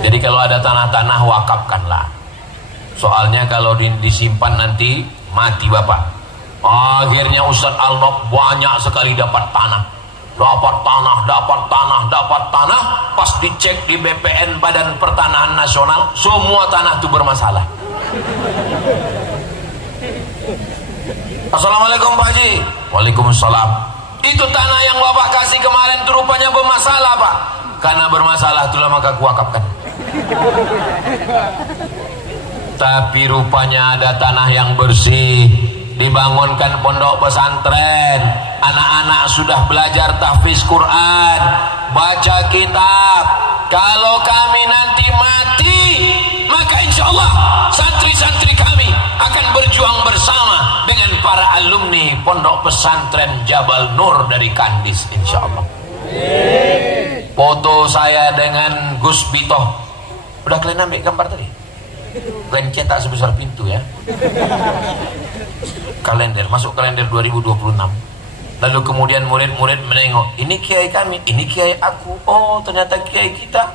Jadi kalau ada tanah-tanah wakafkanlah. Soalnya kalau disimpan nanti mati Bapak. Akhirnya Ustadz Al-Nob banyak sekali dapat tanah. Dapat tanah, pas dicek di BPN Badan Pertanahan Nasional, semua tanah itu bermasalah. Assalamualaikum Pak Haji. Waalaikumsalam. Itu tanah yang Bapak kasih kemarin itu rupanya bermasalah Pak. Karena bermasalah itulah maka kuwakafkan. Tapi rupanya ada tanah yang bersih. Dibangunkan pondok pesantren, anak-anak sudah belajar tahfiz Quran, baca kitab. Kalau kami nanti mati, maka insya Allah santri-santri kami akan berjuang bersama dengan para alumni pondok pesantren Jabal Nur dari Kandis, insya Allah. Foto saya dengan Gus Bitoh, udah kalian ambil gambar tadi? Kalian cetak sebesar pintu ya. Kalender, masuk kalender 2026. Lalu kemudian murid-murid menengok, ini kiai kami, ini kiai aku. Oh ternyata kiai kita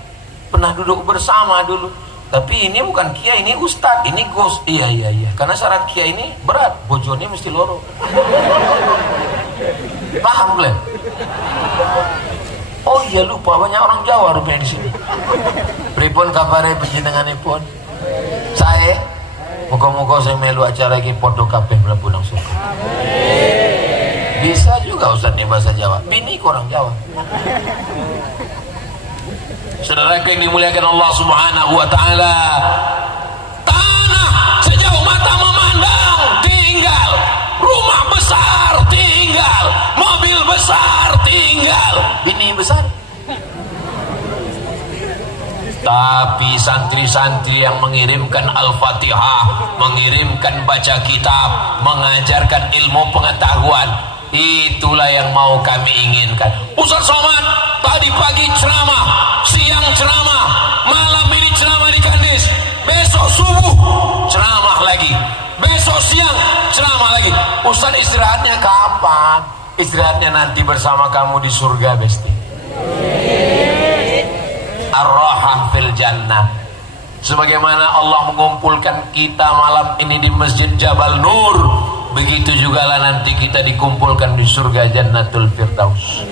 pernah duduk bersama dulu. Tapi ini bukan kiai, ini ustad, ini gus. Iya. Karena syarat kiai ini berat, bojone mesti loro. Paham kalian? Oh iya lupa, banyak orang Jawa rupanya di sini. Pripun kabare panjenenganipun? Saya moga-moga saya melu acara iki podo kabeh mlebu nang surga. Bisa juga Ustaz nih bahasa Jawa. Bini orang Jawa. Saudara yang dimuliakan Allah Subhanahu wa taala. Tanah sejauh mata memandang tinggal, rumah besar tinggal, mobil besar tinggal, bini besar. Tapi santri-santri yang mengirimkan Al-Fatihah, mengirimkan baca kitab, mengajarkan ilmu pengetahuan, itulah yang mau kami inginkan. Ustaz Somad tadi pagi ceramah, siang ceramah, malam ini ceramah di Kandis, besok subuh ceramah lagi, besok siang ceramah lagi. Ustaz istirahatnya kapan? Istirahatnya nanti bersama kamu di surga Besti. Ar-Rahah fil Jannah. Sebagaimana Allah mengumpulkan kita malam ini di Masjid Jabal Nur, begitu juga lah nanti kita dikumpulkan di surga Jannatul Firdaus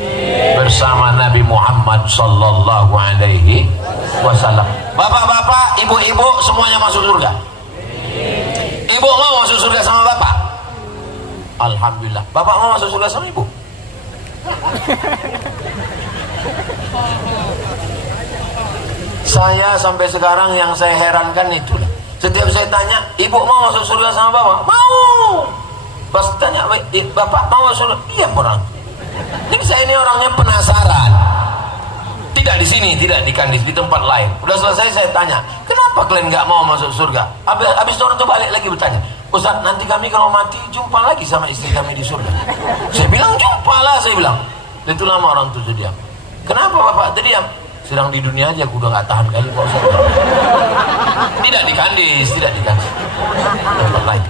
bersama Nabi Muhammad sallallahu alaihi wasallam. Bapak-bapak, ibu-ibu semuanya masuk surga. Ibu mau masuk surga sama bapak? Alhamdulillah. Bapak mau masuk surga sama ibu? Saya sampai sekarang yang saya herankan itu, setiap saya tanya, ibu mau masuk surga sama bapak? Mau. Pas tanya, bapak mau masuk surga? Iya orang. Ini saya ini orangnya penasaran. Tidak di sini, tidak di Kandis, di tempat lain. Udah selesai saya tanya, kenapa kalian nggak mau masuk surga? Habis itu orang tuh balik lagi bertanya, Ustaz, nanti kami kalau mati jumpa lagi sama istri kami di surga. Saya bilang jumpa lah, saya bilang. Dan itu lama orang itu terdiam. Kenapa bapak terdiam? Sedang di dunia aja aku udah gak tahan kali Pak Ustaz. Tidak di Kandis, tidak di Kandis, tempat lain.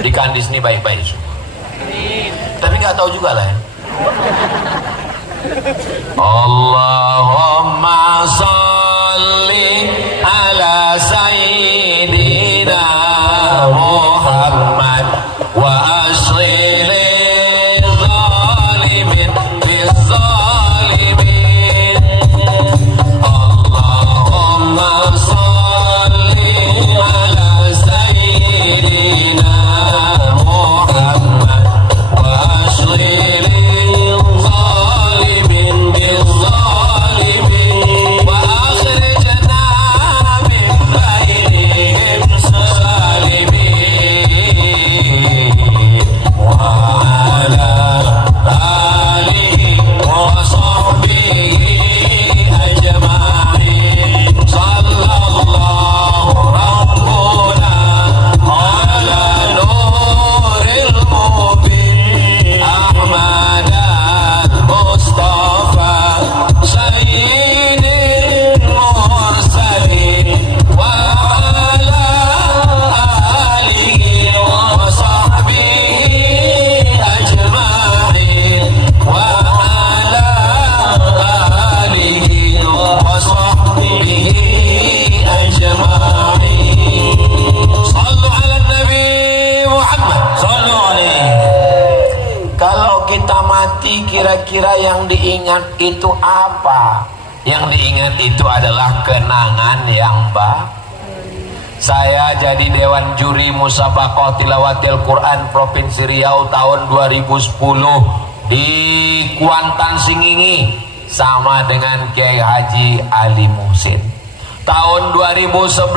Di Kandis ini baik-baik, tapi gak tahu juga lah ya. Allahumma salli ala sayyidina Muhammad wa asli kira-kira yang diingat itu apa? Yang diingat itu adalah kenangan yang baik. Saya jadi Dewan Juri Musabaqah Tilawatil Quran Provinsi Riau tahun 2010 di Kuantan Singingi sama dengan Kiai Haji Ali Muhsin. Tahun 2011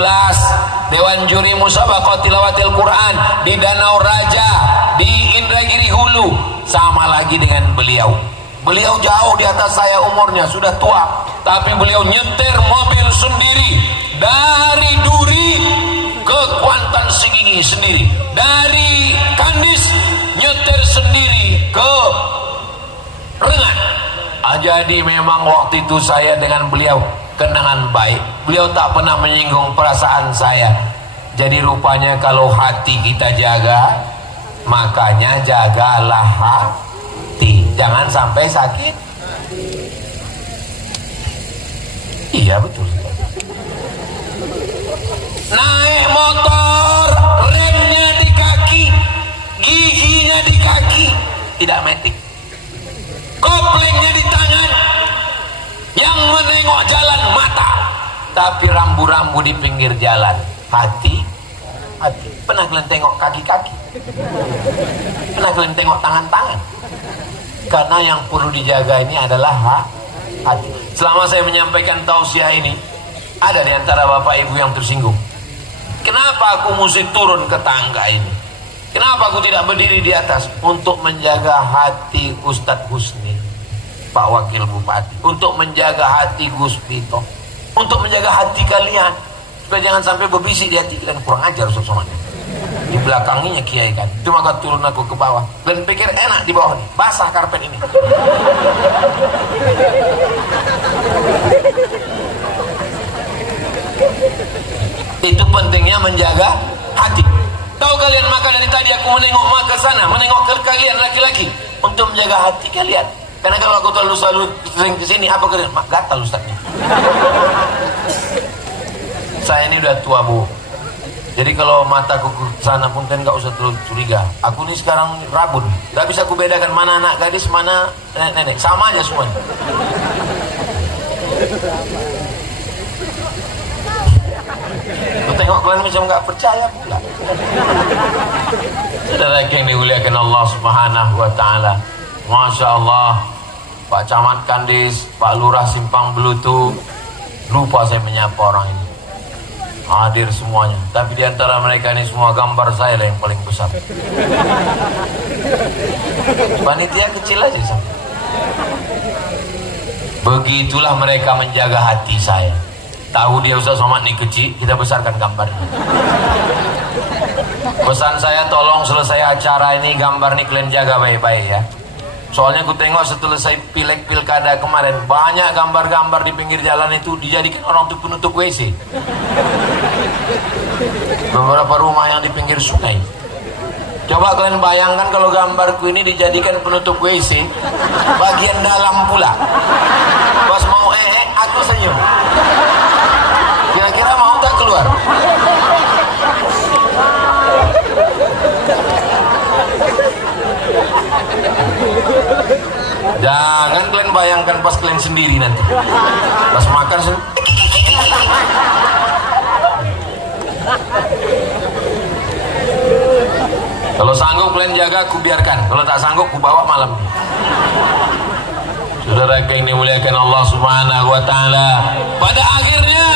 Dewan Juri Musabaqah Tilawatil Quran di Danau Raja di Indragiri Hulu sama lagi dengan beliau. Beliau jauh di atas saya umurnya, sudah tua, tapi beliau nyetir mobil sendiri dari Duri ke Kuantan Singingi sendiri, dari Kandis nyetir sendiri ke Rengat. Jadi memang waktu itu saya dengan beliau kenangan baik. Beliau tak pernah menyinggung perasaan saya. Jadi rupanya kalau hati kita jaga, makanya jagalah hati, jangan sampai sakit. Iya betul. Naik motor, remnya di kaki, giginya di kaki, tidak metik. Koplengnya di tangan, yang menengok jalan mata, tapi rambu-rambu di pinggir jalan. Hati. Pernah kalian tengok kaki-kaki? Pernah kalian tengok tangan-tangan? Karena yang perlu dijaga ini adalah hati. Selama saya menyampaikan tausiah ini, ada di antara bapak ibu yang tersinggung. Kenapa aku mesti turun ke tangga ini? Kenapa aku tidak berdiri di atas? Untuk menjaga hati Ustadz Husni, Pak Wakil Bupati, untuk menjaga hati Gus Pito, untuk menjaga hati kalian, supaya jangan sampai berbisik di hati kalian. Kurang ajar Ustadz Somad. Di belakangnya kiai kan, cuma kau turun aku ke bawah dan pikir enak di bawah nih, basah karpet ini. Itu pentingnya menjaga hati. Tahu kalian, maka dari tadi aku menengok ke sana, menengok ke kalian laki-laki untuk menjaga hati kalian. Karena kalau aku selalu sering ke sini, apa kalian? Gatal Ustaz nih. Saya ini udah tua, Bu. Jadi kalau mataku ke sana pun kan nggak usah terlalu curiga. Aku ini sekarang rabun, nggak bisa aku bedakan mana anak gadis, mana nenek. Sama aja semuanya. Aku tengok kalian macam nggak percaya pula. Saudara yang dimuliakan Allah Subhanahu Wa Taala, Masya Allah, Pak Camat Kandis, Pak Lurah Simpang Belutu, lupa saya menyapa orang ini. Hadir semuanya, tapi di antara mereka ini semua gambar saya lah yang paling besar. Panitia kecil aja sampai. Begitulah mereka menjaga hati saya. Tahu dia Ustaz Somad ini kecil, kita besarkan gambarnya. Pesan saya, tolong selesai acara ini gambar ini kalian jaga baik-baik ya. Soalnya aku tengok selesai pilek pilkada kemarin, banyak gambar-gambar di pinggir jalan itu dijadikan orang untuk penutup WC. Beberapa rumah yang di pinggir sungai. Coba kalian bayangkan kalau gambarku ini dijadikan penutup WC, bagian dalam pula. Pas mau aku senyum. Kira-kira mau tak keluar? Jangan kalian bayangkan pas kalian sendiri nanti. Pas makan kalau sanggup kalian jaga, aku biarkan. Kalau tak sanggup, aku bawa malam. Saudara yang dimuliakan Allah Subhanahu Wa Taala, pada akhirnya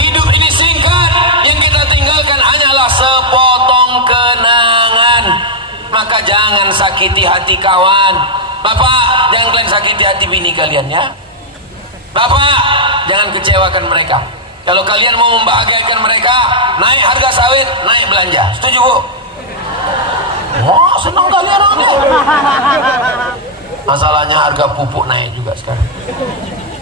hidup ini singkat. Yang kita tinggalkan hanyalah sepotong kenangan. Maka jangan sakiti hati kawan. Bapak, jangan kalian sakiti hati bini kalian ya. Bapak, jangan kecewakan mereka. Kalau kalian mau membahagiakan mereka, naik harga sawit, naik belanja. Setuju, Bu? Wah, senang kali orangnya. Masalahnya harga pupuk naik juga sekarang.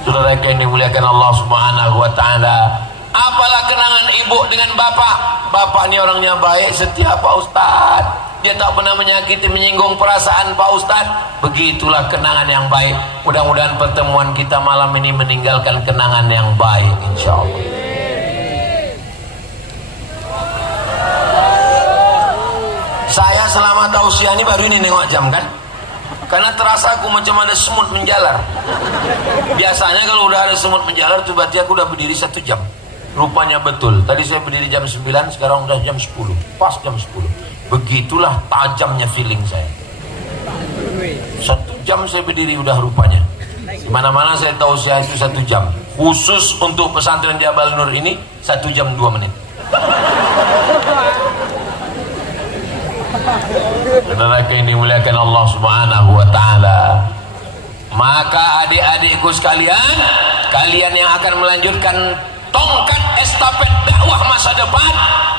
Saudara yang dimuliakan Allah Subhanahu Wa Taala, apalah kenangan ibu dengan bapak. Bapak ini orangnya baik, setia Pak Ustadz. Dia tak pernah menyakiti, menyinggung perasaan Pak Ustadz. Begitulah kenangan yang baik. Mudah-mudahan pertemuan kita malam ini meninggalkan kenangan yang baik, insya Allah. Saya selama tausiah ini baru ini nengok jam kan, karena terasa aku macam ada semut menjalar. Biasanya kalau udah ada semut menjalar tuh berarti aku udah berdiri 1 jam. Rupanya betul, tadi saya berdiri jam 9, sekarang udah jam 10, pas jam 10. Begitulah tajamnya feeling saya. 1 jam saya berdiri udah rupanya. Dimana-mana saya tausiah itu 1 jam. Khusus untuk pesantren Jabal Nur ini 1 jam 2 menit. Saudara yang dimuliakan Allah Subhanahu Wa Taala, maka adik-adikku sekalian, kalian yang akan melanjutkan tongkat estafet dakwah masa depan,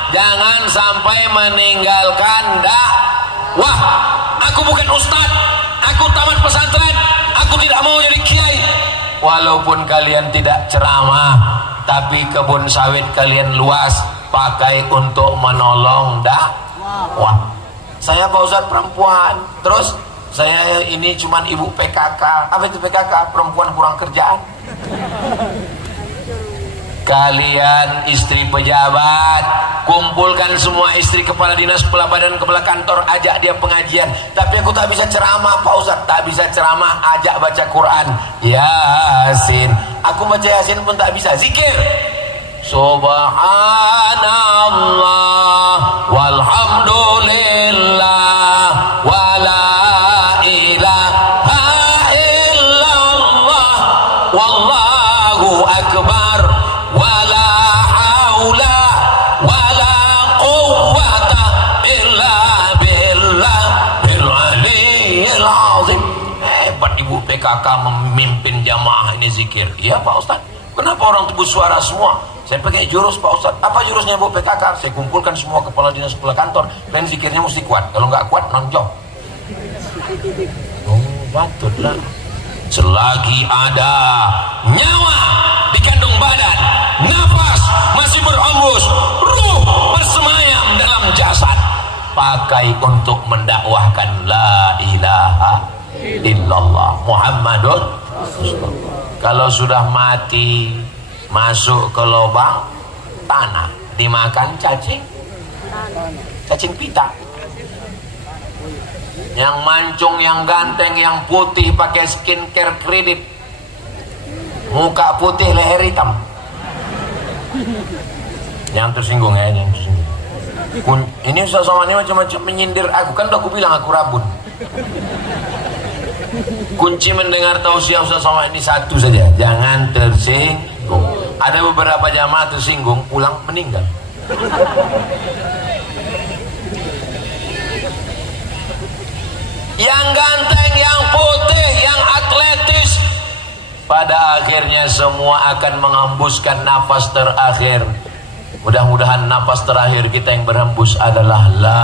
jangan sampai meninggalkan dakwah. Aku bukan ustaz, aku tamat pesantren, aku tidak mau jadi kiai. Walaupun kalian tidak ceramah, tapi kebun sawit kalian luas, pakai untuk menolong dakwah. Saya Pak Ustadz perempuan, terus saya ini cuman ibu PKK. Apa itu PKK? Perempuan kurang kerjaan. Kalian istri pejabat, kumpulkan semua istri kepala dinas, kepala badan, kepala kantor, ajak dia pengajian. Tapi aku tak bisa ceramah Pak Ustadz, tak bisa ceramah, ajak baca Quran, Yasin. Aku baca Yasin pun tak bisa. Zikir Subhanallah walhamdulillah wala ilaha illallah wallahu akbar wala haula wala quwwata illa billah bil aliyyil azim. Hebat ibu PKK memimpin jamaah ini zikir. Iya Pak Ustaz. Kenapa orang tuh bersuara semua? Saya pakai jurus Pak Ustadz. Apa jurusnya Bu PKK? Saya kumpulkan semua kepala dinas, kepala kantor. Dan zikirnya mesti kuat. Kalau nggak kuat, nonjok. Oh, batutlah. Selagi ada nyawa di kandung badan, nafas masih berhembus, ruh bersemayam dalam jasad, pakai untuk mendakwahkan la ilaha illallah Muhammadun Rasulullah. Kalau sudah mati, masuk ke lubang tanah, dimakan cacing pita. Yang mancung, yang ganteng, yang putih pakai skincare kredit, muka putih leher hitam. Yang tersinggung ya, yang tersinggung. Ini Ustaz Somad ini macam-macam menyindir aku, kan udah aku bilang aku rabun. Kunci mendengar tausiah Ustaz Somad ini satu saja, jangan tersinggung. Ada beberapa jamaah tersinggung, pulang meninggal. Yang ganteng, yang putih, yang atletis, pada akhirnya semua akan menghembuskan nafas terakhir. Mudah-mudahan nafas terakhir kita yang berhembus adalah la